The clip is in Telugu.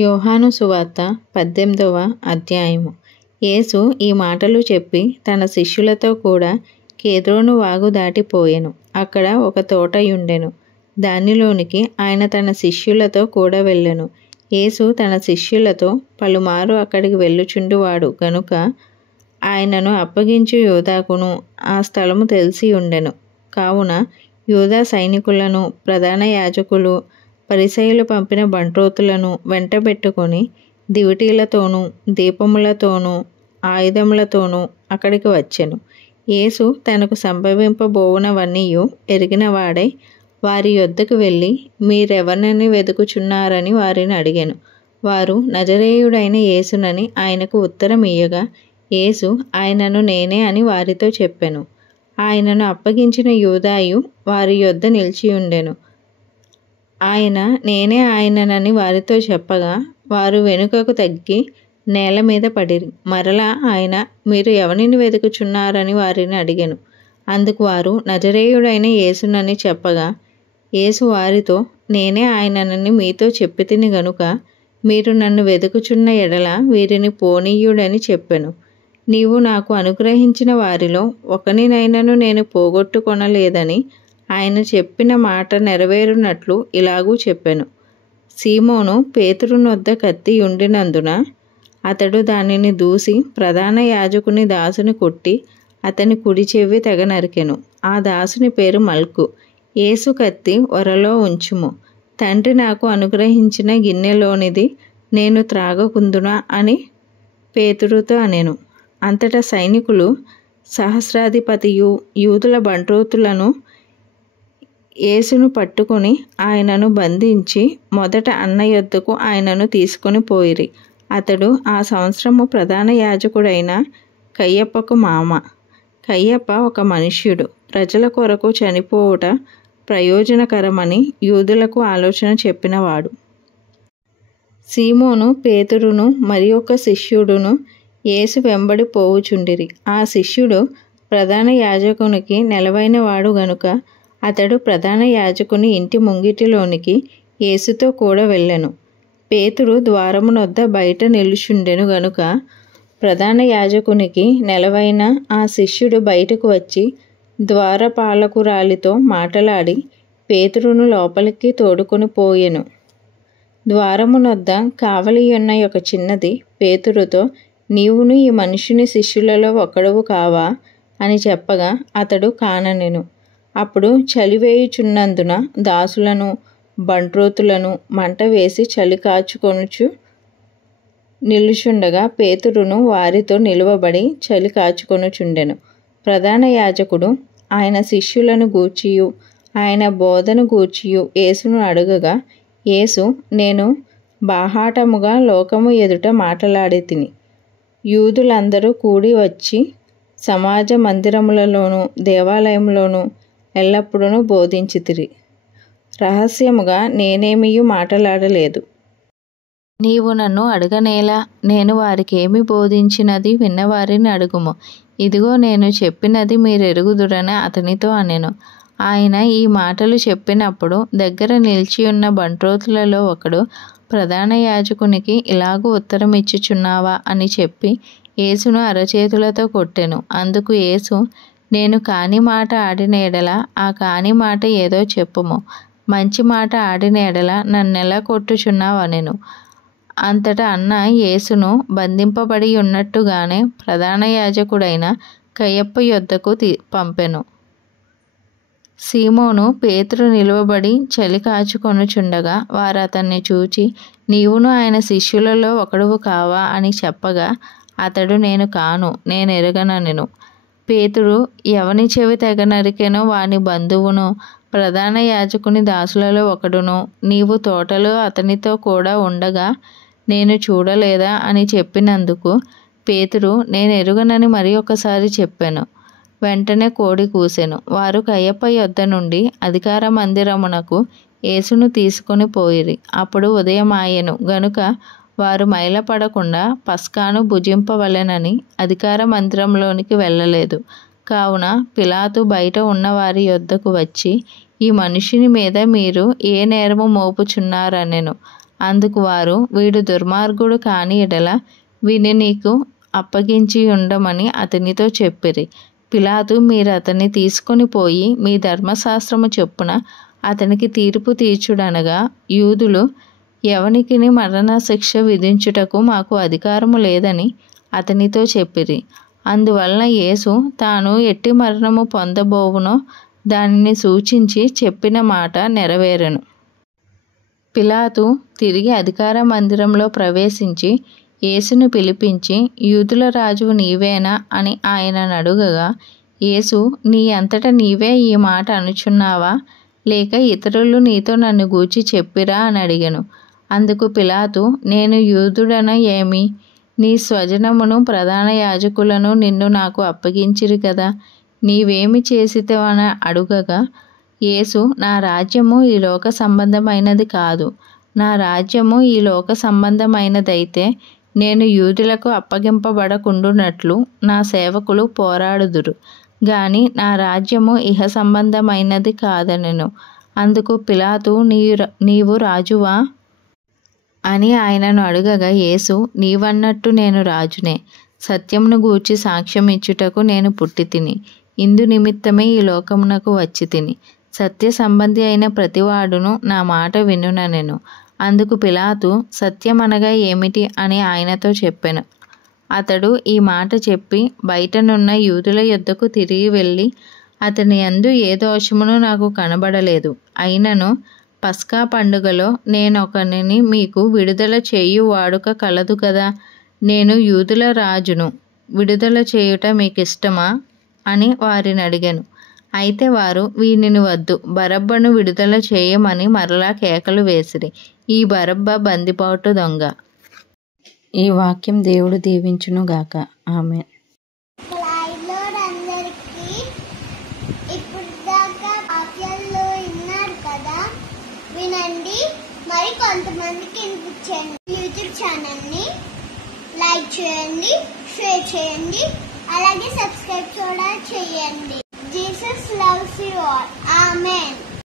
యోహాను సువార్త 18వ అధ్యాయము. యేసు ఈ మాటలు చెప్పి తన శిష్యులతో కూడా కేద్రోను వాగు దాటిపోయెను. అక్కడ ఒక తోటయుండెను. దానిలోనికి ఆయన తన శిష్యులతో కూడా వెళ్ళెను. యేసు తన శిష్యులతో పలుమారు అక్కడికి వెళ్ళుచుండువాడు గనుక ఆయనను అప్పగించు యూదాకును ఆ స్థలము తెలిసి ఉండెను. కావున యూదా సైనికులను, ప్రధాన యాజకులు, పరిసయ్యులు పంపిన బంట్రోతులను వెంటబెట్టుకొని దివిటీలతోనూ దీపములతోనూ ఆయుధములతోనూ అక్కడికి వచ్చెను. యేసు తనకు సంభవింపబోవునవన్నీయు ఎరిగినవాడై వారి యొద్దకు వెళ్ళి, మీరెవరిని వెదుకుచున్నారని వారిని అడిగెను. వారు నజరేయుడైన యేసునని ఆయనకు ఉత్తరం ఇయ్యగా, యేసు ఆయనను నేనే అని వారితో చెప్పెను. ఆయనను అప్పగించిన యూదాయు వారి యొద్ద నిలిచియుండెను. ఆయన నేనే ఆయననని వారితో చెప్పగా వారు వెనుకకు తగ్గి నేల మీద పడిరి. మరలా ఆయన, మీరు ఎవరిని వెతుకుచున్నారని వారిని అడిగెను. అందుకు వారు నజరేయుడైన యేసునని చెప్పగా, యేసు వారితో, నేనే ఆయననని మీతో చెప్పితిని గనుక మీరు నన్ను వెతుకుచున్న ఎడల వీరిని పోనీయుడని చెప్పెను. నీవు నాకు అనుగ్రహించిన వారిలో ఒకనినైనను నేను పోగొట్టుకొనలేదని ఆయన చెప్పిన మాట నెరవేరునట్లు ఇలాగూ చెప్పెను. సీమోను పేతురునొద్ద కత్తి ఉండినందున అతడు దానిని దూసి ప్రధాన యాజకుని దాసుని కొట్టి అతని కుడి చెవి తెగ నరికెను. ఆ దాసుని పేరు మల్కు. యేసు కత్తి ఒరలో ఉంచుము, తండ్రి నాకు అనుగ్రహించిన గిన్నెలోనిది నేను త్రాగకుందునా అని పేతురుతో అనెను. అంతటా సైనికులు సహస్రాధిపతియు యూదుల బంట్రోతులను యేసును పట్టుకొని ఆయనను బంధించి మొదట అన్న యొద్దకు ఆయనను తీసుకొని పోయిరి. అతడు ఆ సంవత్సరము ప్రధాన యాజకుడైన కయ్యప్పకు మామ. కయ్యప్ప ఒక మనుష్యుడు, ప్రజల కొరకు చనిపోవుట ప్రయోజనకరమని యూదులకు ఆలోచన చెప్పినవాడు. సీమోను పేతురును మరి ఒక శిష్యుడును యేసు వెంబడి పోవుచుండిరి. ఆ శిష్యుడు ప్రధాన యాజకునికి నెలవైన వాడు గనుక అతడు ప్రధాన యాజకుని ఇంటి ముంగిటిలోనికి యేసుతో కూడా వెళ్ళెను. పేతురు ద్వారమునొద్ద బయట నిలుచుండెను గనుక ప్రధాన యాజకునికి నెలవైన ఆ శిష్యుడు బయటకు వచ్చి ద్వారపాలకురాలితో మాటలాడి పేతురును లోపలికి తోడుకొని పోయెను. ద్వారమునొద్ద కావలియున్న ఒక చిన్నది పేతురుతో, నీవును ఈ మనుషుని శిష్యులలో ఒకడవు కావా అని చెప్పగా అతడు కాననెను. అప్పుడు చలివేయుచున్నందున దాసులను బంట్రోతులను మంట వేసి చలి కాచుకొనుచు నిలుచుండగా పేతురును వారితో నిలువబడి చలి కాచుకొనుచుండెను. ప్రధాన యాజకుడు ఆయన శిష్యులను గూర్చియు ఆయన బోధను గూర్చియు యేసును అడుగగా, యేసు, నేను బాహాటముగా లోకము ఎదుట మాటలాడితిని. యూదులందరూ కూడి వచ్చి సమాజ మందిరములలోనూ దేవాలయంలోనూ ఎల్లప్పుడూ బోధించితిరి. రహస్యముగా నేనేమియూ మాటలాడలేదు. నీవు నన్ను అడగనేలా? నేను వారికేమి బోధించినది విన్నవారిని అడుగుము. ఇదిగో నేను చెప్పినది మీరెరుగుదురని అతనితో అనెను. ఆయన ఈ మాటలు చెప్పినప్పుడు దగ్గర నిలిచియున్న బంట్రోతులలో ఒకడు, ప్రధాన యాజకునికి ఇలాగూ ఉత్తరం ఇచ్చుచున్నావా అని చెప్పి యేసును అరచేతులతో కొట్టెను. అందుకు యేసు, నేను కాని మాట ఆడిన ఎడల ఆ కాని మాట ఏదో చెప్పుము, మంచి మాట ఆడిన ఎడల నన్నెలా కొట్టుచున్నావనెను. అంతటా అన్న యేసును బంధింపబడి ఉన్నట్టుగానే ప్రధాన యాజకుడైన కయ్యప్ప యొద్దకు పంపెను. సీమోను పేతురు నిలువబడి చలి కాచుకొనుచుండగా వారు అతన్ని చూచి, నీవును ఆయన శిష్యులలో ఒకడువు కావా అని చెప్పగా అతడు, నేను కాను, నేనెరుగననెను. పేతురు, ఎవని చెవి తెగ నరికెనో వాని బంధువును ప్రధాన యాజకుని దాసులలో ఒకడును నీవు తోటలో అతనితో కూడా ఉండగా నేను చూడలేదా అని చెప్పినందుకు పేతురు, నేనెరుగనని మరి ఒకసారి చెప్పెను. వెంటనే కోడి కూసెను. వారు కయ్యప్ప యొద్ద నుండి అధికార మందిరమునకు యేసును తీసుకొని పోయిరి. అప్పుడు ఉదయమాయెను గనుక వారు మైలపడకుండా పస్కాను భుజింపవలెనని అధికార మందిరంలోనికి వెళ్ళలేదు. కావున పిలాతు బయట ఉన్నవారి యొద్దకు వచ్చి, ఈ మనుషుని మీద మీరు ఏ నేరము మోపుచున్నారనెను. అందుకు వారు, వీడు దుర్మార్గుడు కాని ఎడల వీని నీకు అప్పగించి ఉండమని అతనితో చెప్పిరి. పిలాతు, మీరు అతన్ని తీసుకొని పోయి మీ ధర్మశాస్త్రము చొప్పున అతనికి తీర్పు తీర్చుడనగా, యూదులు ఎవనికిని మరణశిక్ష విధించుటకు మాకు అధికారము లేదని అతనితో చెప్పిరి. అందువలన యేసు తాను ఎట్టి మరణము పొందబోవునో దానిని సూచించి చెప్పిన మాట నెరవేరెను. పిలాతు తిరిగి అధికార మందిరంలో ప్రవేశించి యేసును పిలిపించి, యూదుల రాజువు నీవేనా అని ఆయనను అడుగగా, యేసు, నీ అంతట నీవే ఈ మాట అనుచున్నావా, లేక ఇతరులు నీతో నన్ను గూర్చి చెప్పిరా అని అడిగెను. అందుకు పిలాతు, నేను యూదుడన ఏమి? నీ స్వజనమును ప్రధాన యాజకులను నిన్ను నాకు అప్పగించిరి కదా, నీవేమి చేసితవని అడుగగా, యేసు, నా రాజ్యము ఈ లోక సంబంధమైనది కాదు. నా రాజ్యము ఈ లోక సంబంధమైనదైతే నేను యూదులకు అప్పగింపబడకుండునట్లు నా సేవకులు పోరాడుదురు గాని నా రాజ్యము ఇహ సంబంధమైనది కాదనెను. అందుకు పిలాతు, నీవు రాజువా అని ఆయనను అడుగగా, యేసు, నీవన్నట్టు నేను రాజునే. సత్యమును గూర్చి సాక్ష్యం ఇచ్చుటకు నేను పుట్టి తిని, ఇందు నిమిత్తమే ఈ లోకమునకు వచ్చి తిని. సత్య సంబంధి అయిన ప్రతివాడును నా మాట వినుననెను. అందుకు పిలాతు, సత్యమనగా ఏమిటి అని ఆయనతో చెప్పెను. అతడు ఈ మాట చెప్పి బయటనున్న యూదుల యొద్దకు తిరిగి వెళ్ళి, అతని యందు ఏ దోషమును నాకు కనబడలేదు. అయినను పస్కా పండుగలో నేనొకనిని మీకు విడుదల చేయు వాడుక కలదు కదా, నేను యూదుల రాజును విడుదల చేయుట మీకు ఇష్టమా అని వారిని అడిగాను. అయితే వారు, వీనిని వద్దు, బరబ్బను విడుదల చేయమని మరలా కేకలు వేసిరి. ఈ బరబ్బ బందిపోటు దొంగ. ఈ వాక్యం దేవుడు దీవించును గాక. ఆమేన్. వినండి, మరి కొంతమందికి వినిపించండి. యూట్యూబ్ ఛానల్ని లైక్ చేయండి, షేర్ చేయండి, అలాగే సబ్స్క్రైబ్ కూడా చేయండి. Jesus loves you all. Amen.